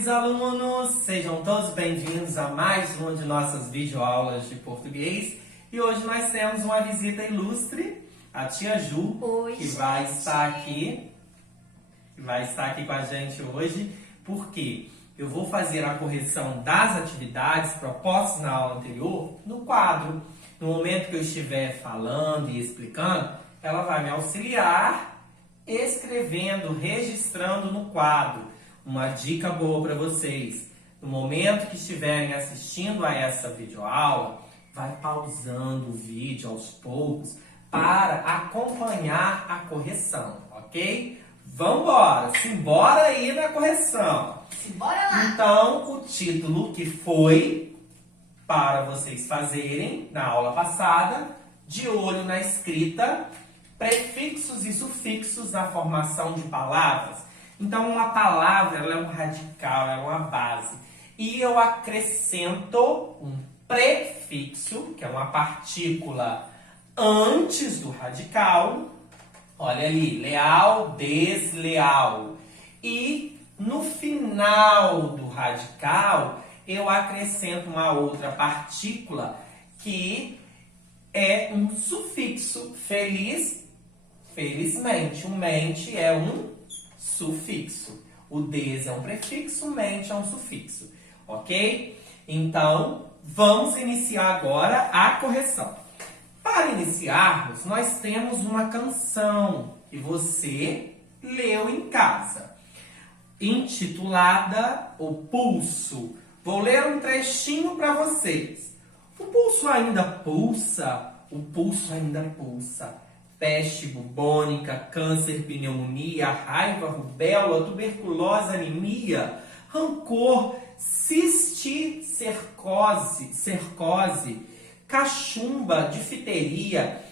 queridos alunos! Sejam todos bem-vindos a mais uma de nossas videoaulas de português. E hoje nós temos uma visita ilustre, a tia Ju, Oi, que vai estar aqui com a gente hoje, porque eu vou fazer a correção das atividades propostas na aula anterior no quadro. No momento que eu estiver falando e explicando, ela vai me auxiliar escrevendo, registrando no quadro. Uma dica boa para vocês: no momento que estiverem assistindo a essa videoaula, vai pausando o vídeo aos poucos para acompanhar a correção, ok? Vambora! Simbora aí na correção! Bora lá! Então, o título que foi para vocês fazerem na aula passada, de olho na escrita, prefixos e sufixos na formação de palavras. Então, uma palavra ela é um radical, é uma base. E eu acrescento um prefixo, que é uma partícula antes do radical. Olha ali, leal, desleal. E no final do radical, eu acrescento uma outra partícula que é um sufixo. Feliz, felizmente. O mente é um sufixo. O des é um prefixo, o mente é um sufixo. Ok? Então, vamos iniciar agora a correção. Para iniciarmos, nós temos uma canção que você leu em casa, intitulada O Pulso. Vou ler um trechinho para vocês. O pulso ainda pulsa, o pulso ainda pulsa. Peste bubônica, câncer, pneumonia, raiva, rubéola, tuberculose, anemia, rancor, cercose, cachumba, difteria,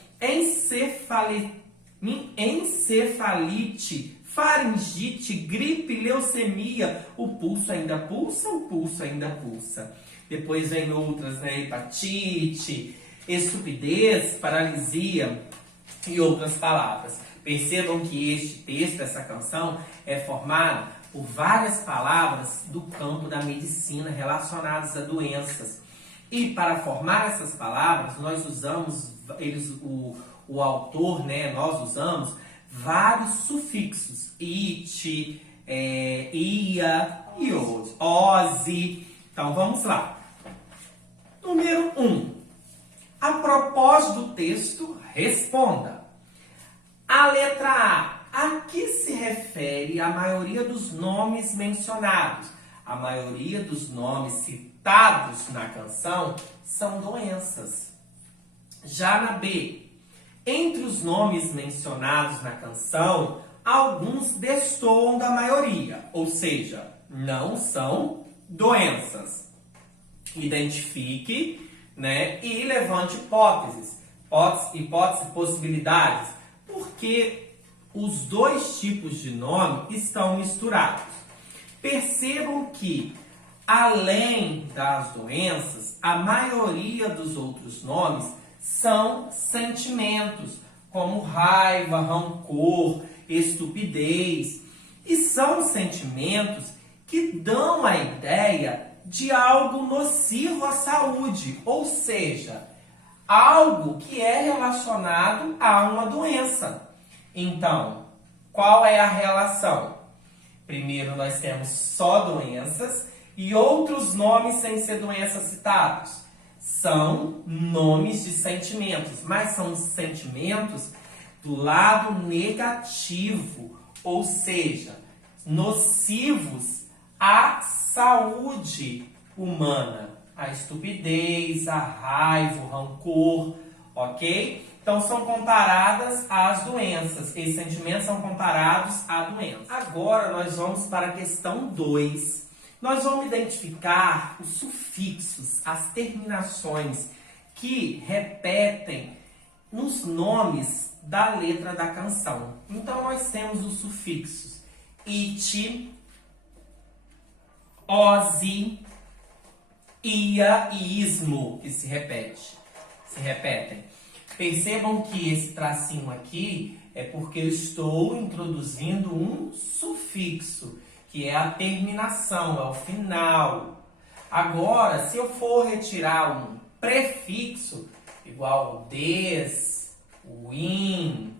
encefalite, faringite, gripe, leucemia. O pulso ainda pulsa, o pulso ainda pulsa. Depois vem outras, né? Hepatite, estupidez, paralisia e outras palavras. Percebam que este texto, essa canção, é formado por várias palavras do campo da medicina relacionadas a doenças. E para formar essas palavras, nós usamos, o autor, né? Nós usamos vários sufixos, it, ia e outros, ose. Então vamos lá. Número 1. A propósito do texto, responda. A letra A. A que se refere a maioria dos nomes mencionados? A maioria dos nomes citados na canção são doenças. Já na B. Entre os nomes mencionados na canção, alguns destoam da maioria, ou seja, não são doenças. Identifique, né, e levante hipóteses, possibilidades, porque os dois tipos de nome estão misturados. Percebam que, além das doenças, a maioria dos outros nomes são sentimentos, como raiva, rancor, estupidez. E são sentimentos que dão a ideia de algo nocivo à saúde, ou seja, algo que é relacionado a uma doença. Então, qual é a relação? Primeiro, nós temos só doenças e outros nomes sem ser doenças citados. São nomes de sentimentos, mas são sentimentos do lado negativo, ou seja, nocivos à saúde humana. A estupidez, a raiva, o rancor, ok? Então são comparadas às doenças. Esses sentimentos são comparados à doença. Agora nós vamos para a questão 2. Nós vamos identificar os sufixos, as terminações que repetem nos nomes da letra da canção. Então, nós temos os sufixos it, ose, ia e ismo, que se repetem. Percebam que esse tracinho aqui é porque eu estou introduzindo um sufixo. que é a terminação, é o final. Agora, se eu for retirar um prefixo, igual o des, o in,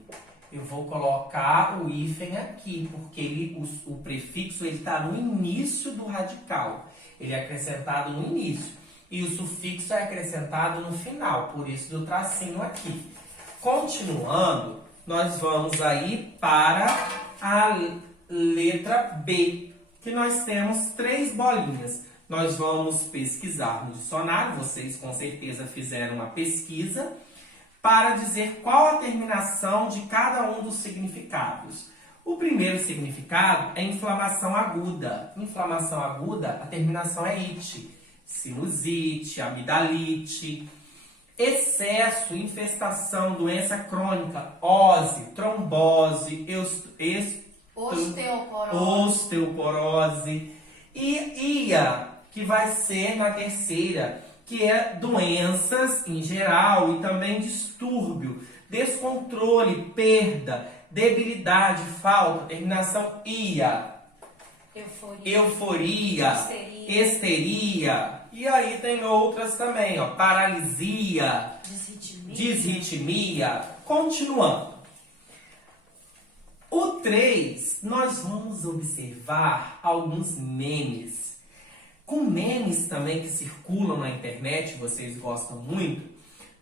eu vou colocar o hífen aqui, porque o prefixo está no início do radical. Ele é acrescentado no início. E o sufixo é acrescentado no final, por isso do tracinho aqui. Continuando, nós vamos aí para a letra B, que nós temos 3 bolinhas. Nós vamos pesquisar no dicionário, vocês com certeza fizeram uma pesquisa, para dizer qual a terminação de cada um dos significados. O primeiro significado é inflamação aguda. Inflamação aguda, a terminação é ite. Sinusite, amidalite. Excesso, infestação, doença crônica, ose, trombose, osteoporose. E ia, que vai ser na terceira, que é doenças em geral e também distúrbio, descontrole, perda, debilidade, falta, terminação ia. Euforia, histeria. E aí tem outras também, ó, paralisia, desritmia. Continuando. O 3, nós vamos observar alguns memes. Com memes também que circulam na internet, vocês gostam muito,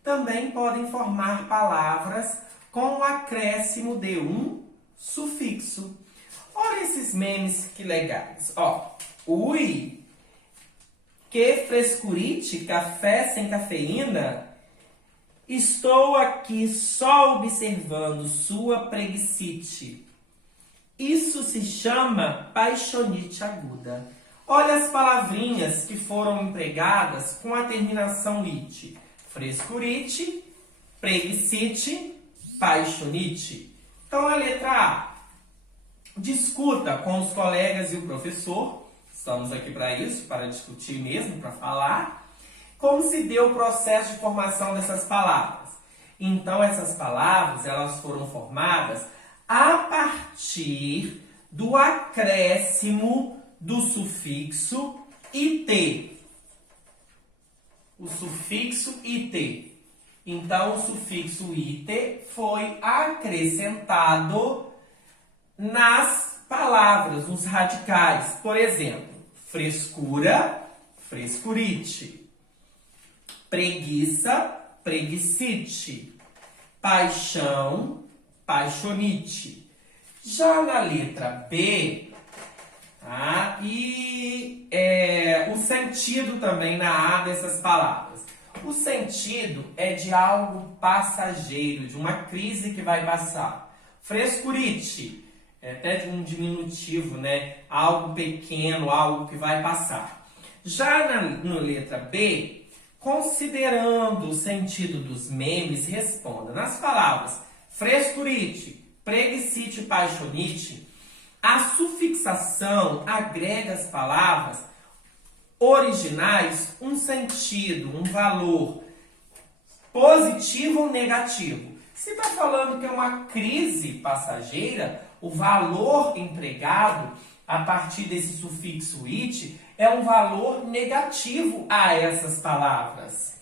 também podem formar palavras com o acréscimo de um sufixo. Olha esses memes que legais. Ó, ui, que frescurite, café sem cafeína. Estou aqui só observando sua preguicite. Isso se chama paixonite aguda. Olha as palavrinhas que foram empregadas com a terminação ite. Frescurite, preguicite, paixonite. Então, a letra A. Discuta com os colegas e o professor. Estamos aqui para isso, para discutir mesmo, para falar. Como se deu o processo de formação dessas palavras? Então, essas palavras elas foram formadas a partir do acréscimo do sufixo it. O sufixo it. Então, o sufixo it foi acrescentado nas palavras, nos radicais. Por exemplo, frescura, frescurite. Preguiça, preguicite. Paixão, paixonite. Já na letra B, tá? E o sentido também na A dessas palavras. O sentido é de algo passageiro, de uma crise que vai passar. Frescurite, é até de um diminutivo, né? Algo pequeno, algo que vai passar. Já na letra B, considerando o sentido dos memes, responda. Nas palavras frescurite, preguicite e paixonite, a sufixação agrega às palavras originais um sentido, um valor positivo ou negativo. Se está falando que é uma crise passageira, o valor empregado a partir desse sufixo it é um valor negativo a essas palavras.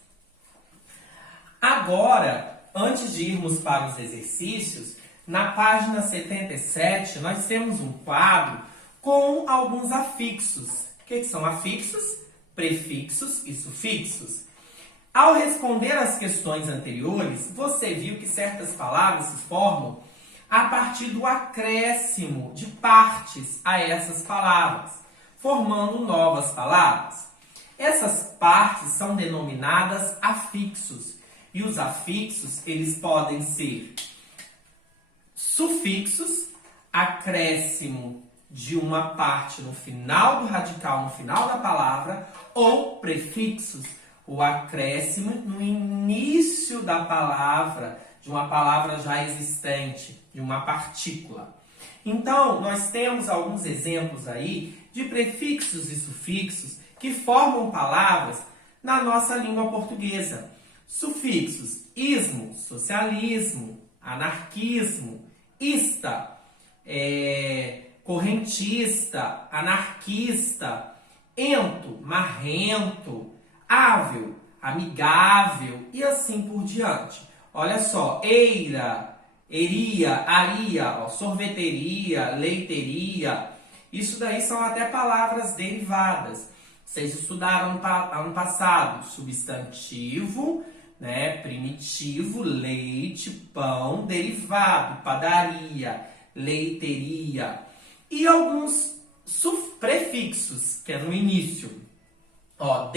Agora, antes de irmos para os exercícios, na página 77, nós temos um quadro com alguns afixos. O que são afixos? Prefixos e sufixos. Ao responder às questões anteriores, você viu que certas palavras se formam a partir do acréscimo de partes a essas palavras, formando novas palavras. Essas partes são denominadas afixos. E os afixos, eles podem ser sufixos, acréscimo de uma parte no final do radical, no final da palavra, ou prefixos, o acréscimo no início da palavra, de uma palavra já existente, de uma partícula. Então, nós temos alguns exemplos aí de prefixos e sufixos que formam palavras na nossa língua portuguesa. Sufixos: ismo, socialismo, anarquismo, ista, correntista, anarquista, ento, marrento, ável, amigável e assim por diante. Olha só, eira, eria, aria, ó, sorveteria, leiteria. Isso daí são até palavras derivadas. Vocês estudaram ano passado substantivo, né, primitivo, leite, pão, derivado, padaria, leiteria e alguns prefixos, que é no início. Ó,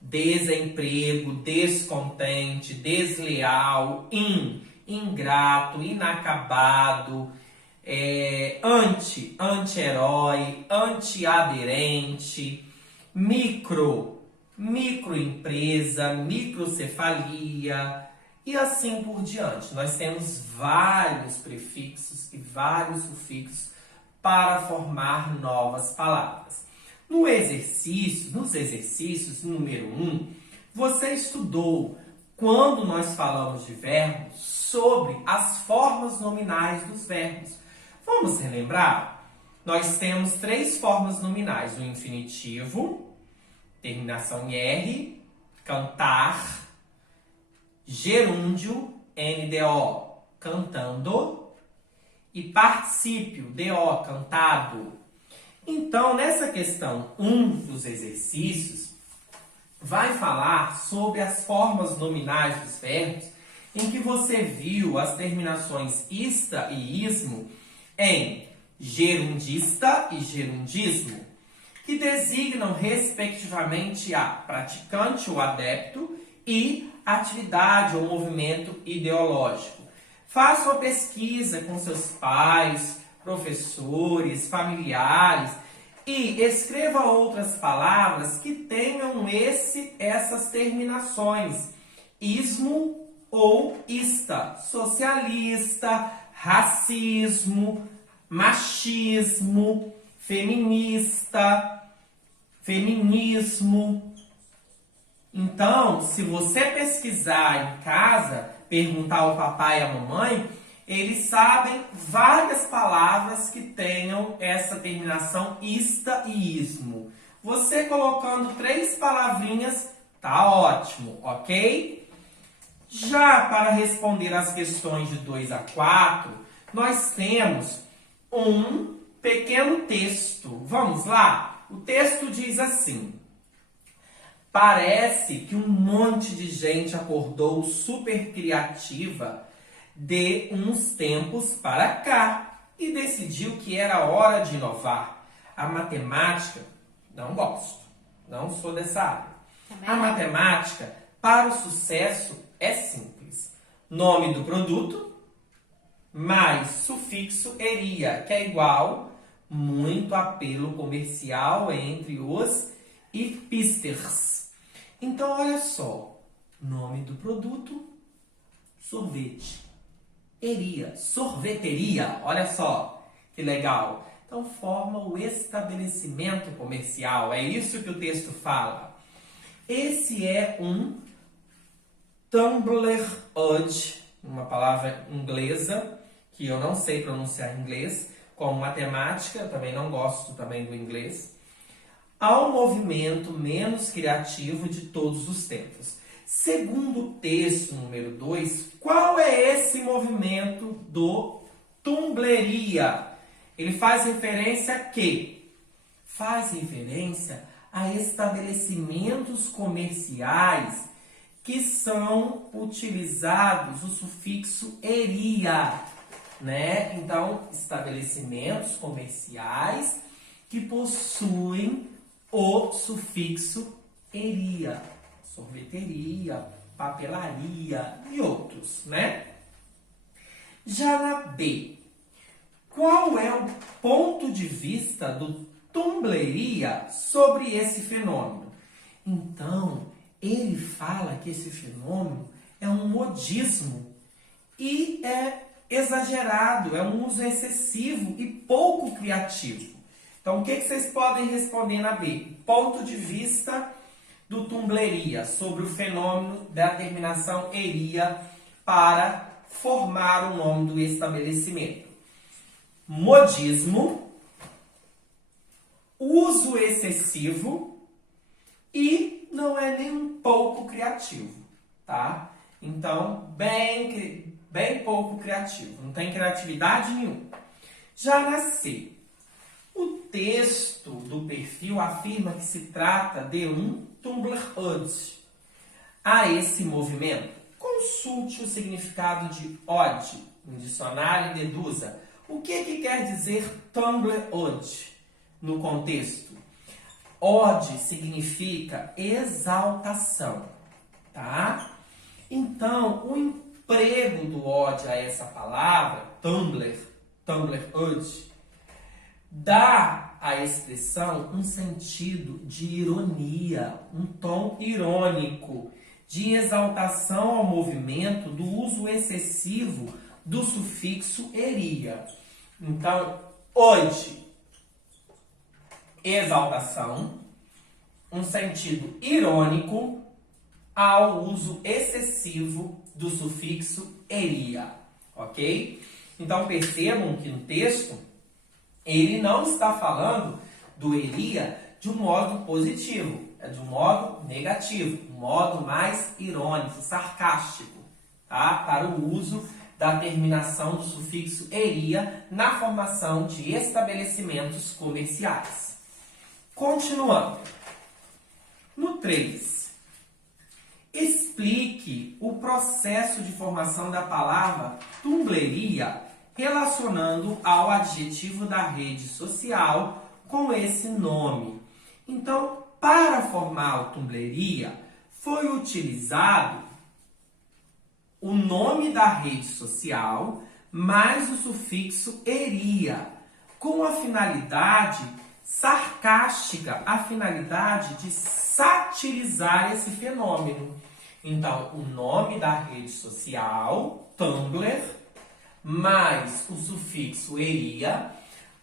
desemprego, descontente, desleal, ingrato, inacabado, anti-herói, antiaderente, microempresa, microcefalia e assim por diante. Nós temos vários prefixos e vários sufixos para formar novas palavras. Nos exercícios número 1, você estudou, quando nós falamos de verbos, sobre as formas nominais dos verbos. Vamos relembrar? Nós temos 3 formas nominais: o infinitivo, terminação em R, cantar, gerúndio, NDO, cantando, e particípio, DO, cantado. Então, nessa questão 1 dos exercícios, vai falar sobre as formas nominais dos verbos, em que você viu as terminações ista e ismo em gerundista e gerundismo, que designam respectivamente a praticante ou adepto e atividade ou movimento ideológico. Faça uma pesquisa com seus pais, professores, familiares e escreva outras palavras que tenham essas terminações, ismo ou ista, socialista, racismo, machismo, feminista, feminismo. Então, se você pesquisar em casa, perguntar ao papai e à mamãe, eles sabem várias palavras que tenham essa terminação ista e ismo. Você colocando 3 palavrinhas, tá ótimo, ok? Já para responder as questões de 2 a 4, nós temos um pequeno texto. Vamos lá? O texto diz assim: parece que um monte de gente acordou super criativa de uns tempos para cá e decidiu que era hora de inovar. A matemática, não gosto, não sou dessa área. A matemática, para o sucesso, é simples. Nome do produto mais sufixo eria, que é igual, muito apelo comercial entre os hipsters. Então, olha só, nome do produto, sorvete. Eria, sorveteria, olha só, que legal. Então, forma o estabelecimento comercial, é isso que o texto fala. Esse é um tumbler odd, uma palavra inglesa, que eu não sei pronunciar em inglês, como matemática, eu também não gosto também do inglês, ao movimento menos criativo de todos os tempos. Segundo o texto número 2, qual é esse movimento do tumbleria? Ele faz referência a quê? Faz referência a estabelecimentos comerciais que são utilizados o sufixo eria, né? Então, estabelecimentos comerciais que possuem o sufixo eria, sorveteria, papelaria e outros, né? Já na B, qual é o ponto de vista do tumbleria sobre esse fenômeno? Então, ele fala que esse fenômeno é um modismo e é exagerado, é um uso excessivo e pouco criativo. Então, o que vocês podem responder na B? Ponto de vista do tumbleria sobre o fenômeno da terminação eria para formar o nome do estabelecimento. modismo, uso excessivo e não é nem um pouco criativo, tá? Então, bem pouco criativo, não tem criatividade nenhuma. Já na C, o texto do perfil afirma que se trata de um Tumblr-ode. A esse movimento, consulte o significado de ode no dicionário e deduza o que quer dizer Tumblr-ode no contexto. Ode significa exaltação, tá? Então, o emprego do ode a essa palavra, Tumblr-ode, dá à expressão um sentido de ironia, um tom irônico, de exaltação ao movimento do uso excessivo do sufixo eria. Então, ode, exaltação, um sentido irônico ao uso excessivo do sufixo eria, ok? Então, percebam que no texto, ele não está falando do eria de um modo positivo, é de um modo negativo, um modo mais irônico, sarcástico, tá? Para o uso da terminação do sufixo eria na formação de estabelecimentos comerciais. Continuando. No 3, explique o processo de formação da palavra tumbleria relacionando ao adjetivo da rede social com esse nome. Então, para formar o tumbleria, foi utilizado o nome da rede social mais o sufixo eria, com a finalidade sarcástica, a finalidade de satirizar esse fenômeno. Então, o nome da rede social, Tumblr, mais o sufixo eria,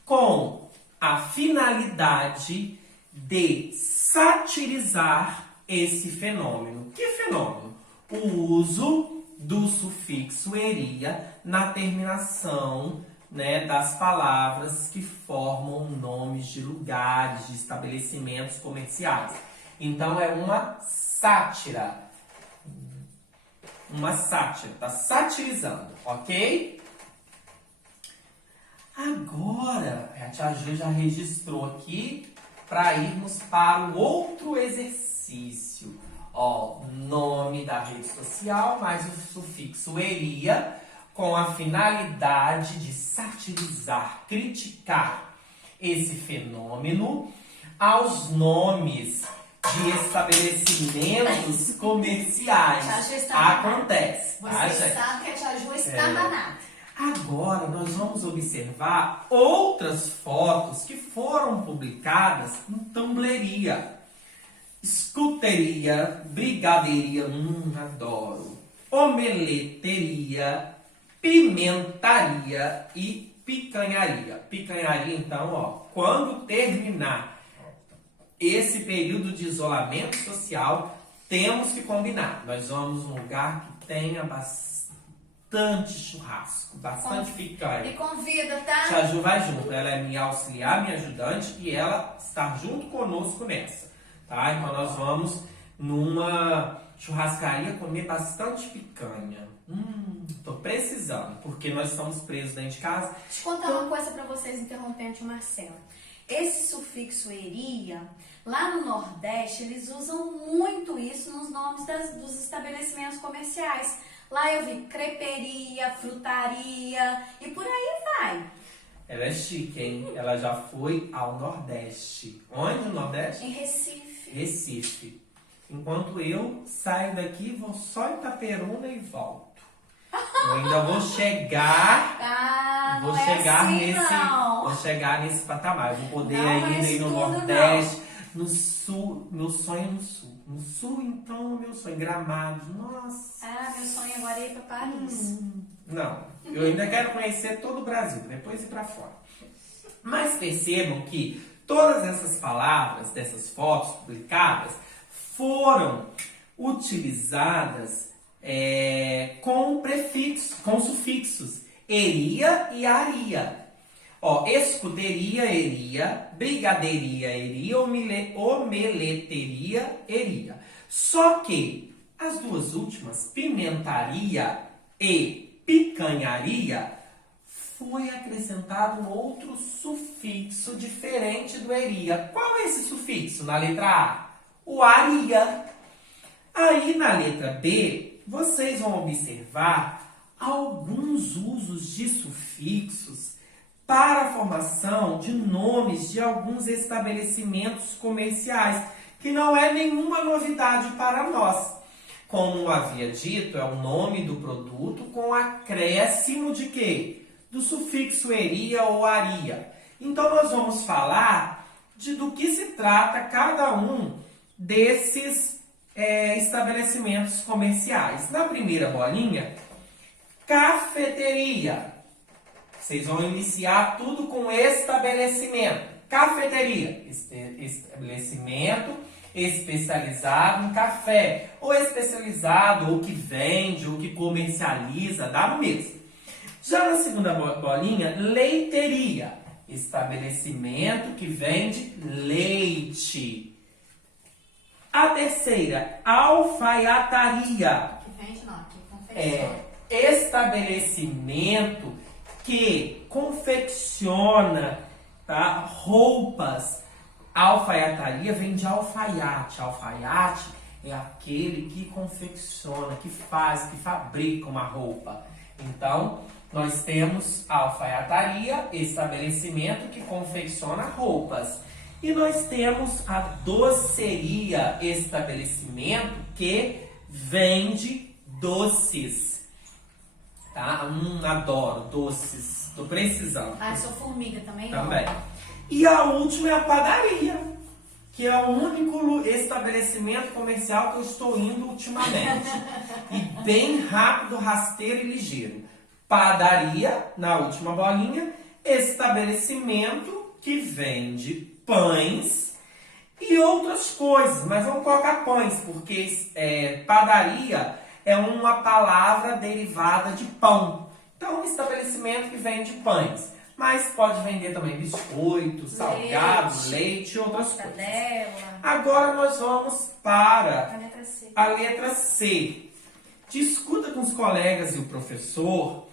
com a finalidade de satirizar esse fenômeno. Que fenômeno? O uso do sufixo eria na terminação, né, das palavras que formam nomes de lugares, de estabelecimentos comerciais. Então, é uma sátira. Uma sátira, está satirizando, ok? Agora, a tia Ju já registrou aqui para irmos para o outro exercício. Ó, nome da rede social mais o sufixo eria, com a finalidade de satirizar, criticar esse fenômeno aos nomes de estabelecimentos comerciais. Acontece. Você sabe que a tia Ju está danada. Agora nós vamos observar outras fotos que foram publicadas em Tumbleria. Escuteria, brigadeiria, adoro. Omeleteria, pimentaria e picanharia. Picanharia, então, ó, quando terminar esse período de isolamento social, temos que combinar. Nós vamos num lugar que tenha bastante churrasco, bastante picanha. Me convida, tá? Tia Ju vai junto. Ela é minha auxiliar, minha ajudante, e ela está junto conosco nessa. Tá? Então nós vamos numa churrascaria comer bastante picanha. Tô precisando, porque nós estamos presos dentro de casa. Deixa eu contar uma coisa para vocês, interrompendo o Marcelo. Esse sufixo eria, lá no Nordeste, eles usam muito isso nos nomes dos estabelecimentos comerciais. Lá eu vi creperia, frutaria e por aí vai. Ela é chique, hein? Ela já foi ao Nordeste. Onde no Nordeste? Em Recife. Recife. Enquanto eu saio daqui, vou só em Itaperuna e volto. Eu ainda vou chegar. Vou chegar nesse patamar. Eu vou poder Não, ainda ir no tudo Nordeste, não. no Sul. Meu sonho é no Sul. No Sul, então, meu sonho. Gramado. Nossa. Meu sonho agora é ir para Paris. Não. Eu ainda quero conhecer todo o Brasil, depois ir para fora. Mas percebam que todas essas palavras, dessas fotos publicadas, foram utilizadas com prefixos, com sufixos eria e aria. Ó, escuderia, eria, brigadeiria, eria, omeleteria, eria. Só que as duas últimas, pimentaria e picanharia, foi acrescentado um outro sufixo diferente do eria. Qual é esse sufixo na letra A? O aria. Aí na letra B, vocês vão observar alguns usos de sufixos para a formação de nomes de alguns estabelecimentos comerciais, que não é nenhuma novidade para nós. Como havia dito, é o nome do produto com acréscimo de quê? Do sufixo eria ou aria. Então nós vamos falar do que se trata cada um desses estabelecimentos comerciais. Na primeira bolinha, cafeteria. Vocês vão iniciar tudo com estabelecimento. Cafeteria, estabelecimento especializado em café, ou especializado, ou que vende, ou que comercializa, dá no mesmo. Já na segunda bolinha, leiteria, estabelecimento que vende leite. A terceira, alfaiataria. Que vende não, que confecciona. Estabelecimento que confecciona, tá, roupas. Alfaiataria vem de alfaiate. Alfaiate é aquele que confecciona, que faz, que fabrica uma roupa. Então, nós temos a alfaiataria, estabelecimento que confecciona roupas. E nós temos a doceria, estabelecimento que vende doces. Tá? Adoro doces, tô precisando. Ah, eu sou formiga também. Também. E a última é a padaria, que é o único estabelecimento comercial que eu estou indo ultimamente. E bem rápido, rasteiro e ligeiro. Padaria, na última bolinha, estabelecimento que vende pães e outras coisas. Mas vamos colocar pães, porque padaria é uma palavra derivada de pão. Então, um estabelecimento que vende pães. Mas pode vender também biscoitos, salgados, leite e outras coisas. Agora nós vamos para a letra C. Discuta com os colegas e o professor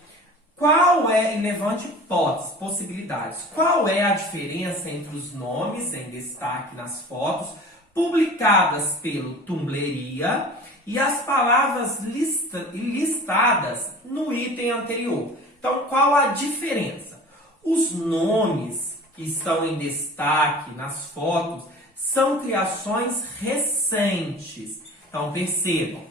qual é, e levante hipóteses, possibilidades. Qual é a diferença entre os nomes em destaque nas fotos publicadas pelo Tumbleria e as palavras listadas no item anterior? Então, qual a diferença? Os nomes que estão em destaque nas fotos são criações recentes. Então, percebam.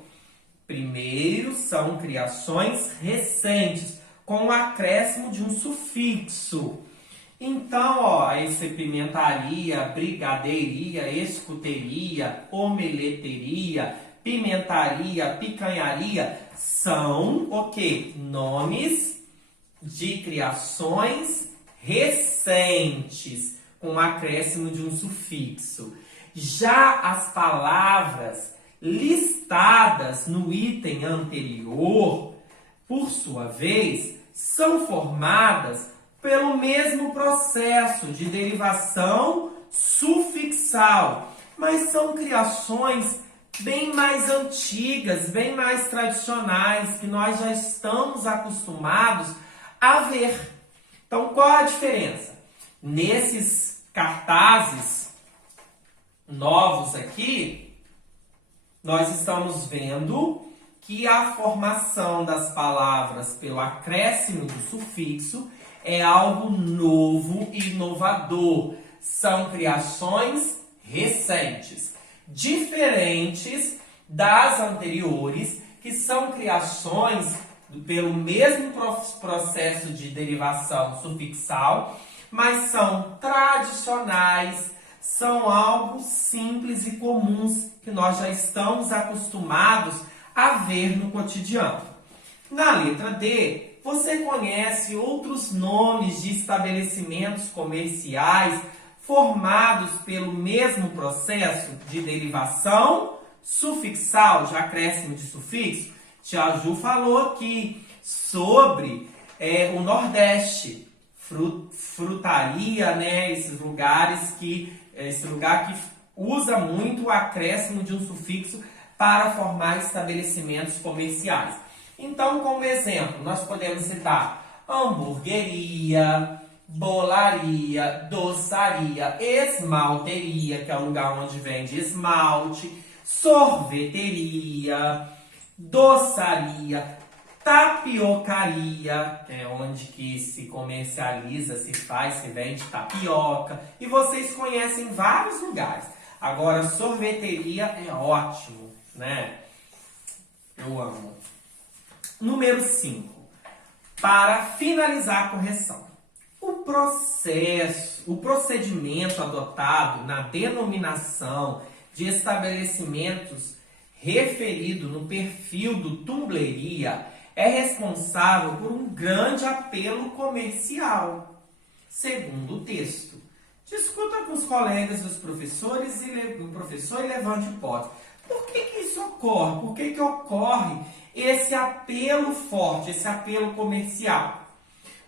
Primeiro, são criações recentes, com o acréscimo de um sufixo. Então, ó, esse pimentaria, brigadeiria, escuteria, omeleteria, pimentaria, picanharia, são o quê? Nomes de criações recentes, com o acréscimo de um sufixo. Já as palavras listadas no item anterior, por sua vez, são formadas pelo mesmo processo de derivação sufixal, mas são criações bem mais antigas, bem mais tradicionais, que nós já estamos acostumados a ver. Então, qual a diferença? Nesses cartazes novos aqui, nós estamos vendo que a formação das palavras pelo acréscimo do sufixo é algo novo e inovador. São criações recentes, diferentes das anteriores, que são criações pelo mesmo processo de derivação sufixal, mas são tradicionais, são algo simples e comuns que nós já estamos acostumados a ver no cotidiano. Na letra D, você conhece outros nomes de estabelecimentos comerciais formados pelo mesmo processo de derivação sufixal, de acréscimo de sufixo? Tia Ju falou aqui sobre o Nordeste. frutaria, né? Esse lugar que usa muito o acréscimo de um sufixo para formar estabelecimentos comerciais. Então, como exemplo, nós podemos citar hamburgueria, bolaria, doçaria, esmalteria, que é o lugar onde vende esmalte, sorveteria, doçaria, tapiocaria, que é onde que se comercializa, se vende tapioca. E vocês conhecem vários lugares. Agora, sorveteria é ótimo, né? Eu amo. Número 5. Para finalizar a correção. O procedimento adotado na denominação de estabelecimentos referido no perfil do Tumbleria é responsável por um grande apelo comercial, segundo o texto. Discuta com os colegas dos professores o professor e levante hipótese. Por que isso ocorre? Por que ocorre esse apelo forte, esse apelo comercial?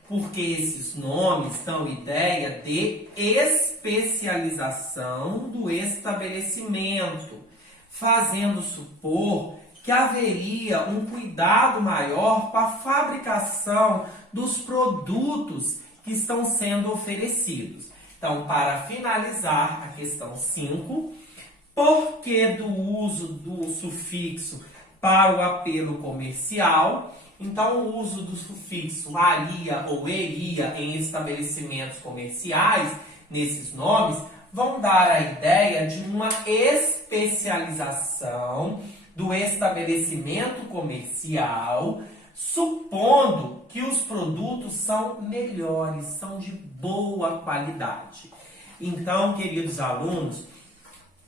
Porque esses nomes dão ideia de especialização do estabelecimento, fazendo supor que haveria um cuidado maior com a fabricação dos produtos que estão sendo oferecidos. Então, para finalizar a questão 5, por que do uso do sufixo para o apelo comercial? Então, o uso do sufixo aria ou eria em estabelecimentos comerciais, nesses nomes, vão dar a ideia de uma especialização do estabelecimento comercial, supondo que os produtos são melhores, são de boa qualidade. Então, queridos alunos,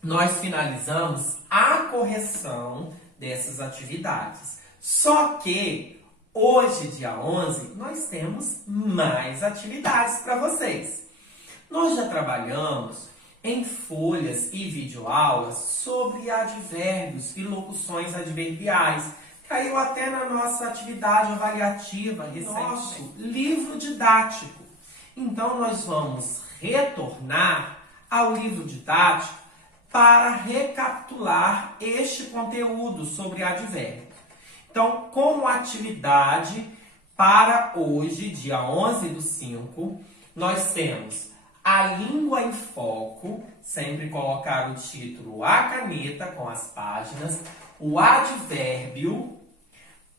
nós finalizamos a correção dessas atividades. Só que hoje, dia 11, nós temos mais atividades para vocês. Nós já trabalhamos em folhas e videoaulas sobre advérbios e locuções adverbiais. Caiu até na nossa atividade avaliativa recente, nosso livro didático. Então, nós vamos retornar ao livro didático para recapitular este conteúdo sobre advérbios. Então, como atividade para hoje, dia 11/5, nós temos a língua em foco, sempre colocar o título à caneta com as páginas, o advérbio,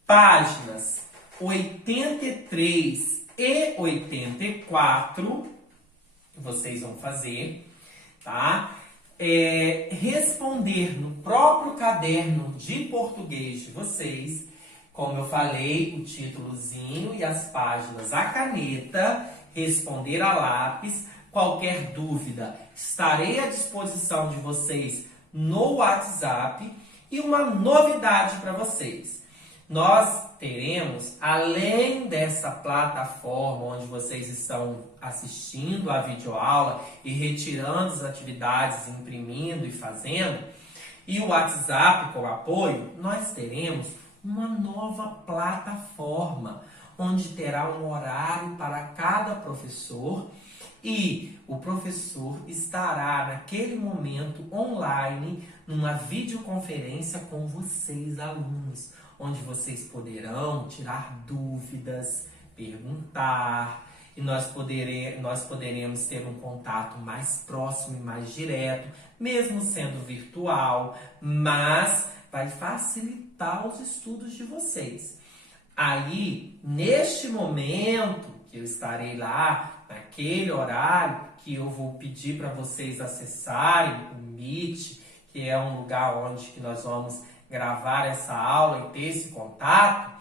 páginas 83 e 84, vocês vão fazer, tá? Responder no próprio caderno de português de vocês, como eu falei, o títulozinho e as páginas à caneta, responder a lápis. Qualquer dúvida, estarei à disposição de vocês no WhatsApp. E uma novidade para vocês. Nós teremos, além dessa plataforma onde vocês estão assistindo a videoaula e retirando as atividades, imprimindo e fazendo, e o WhatsApp com apoio, nós teremos uma nova plataforma, onde terá um horário para cada professor e o professor estará naquele momento online numa videoconferência com vocês, alunos, onde vocês poderão tirar dúvidas, perguntar, e nós poderemos ter um contato mais próximo e mais direto, mesmo sendo virtual, mas vai facilitar os estudos de vocês. Aí, neste momento que eu estarei lá, naquele horário que eu vou pedir para vocês acessarem o Meet, que é um lugar onde que nós vamos gravar essa aula e ter esse contato,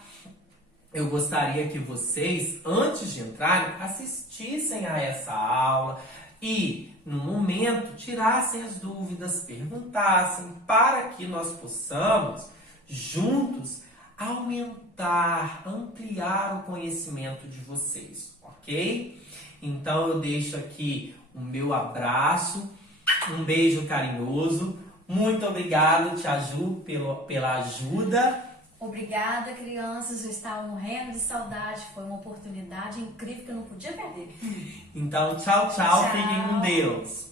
eu gostaria que vocês, antes de entrarem, assistissem a essa aula e, no momento, tirassem as dúvidas, perguntassem, para que nós possamos, juntos, aumentar, ampliar o conhecimento de vocês, ok? Então, eu deixo aqui o meu abraço, um beijo carinhoso. Muito obrigado, Tia Ju, pela ajuda. Obrigada, crianças. Eu estava morrendo de saudade. Foi uma oportunidade incrível que eu não podia perder. Então, tchau, tchau. Fiquem com Deus.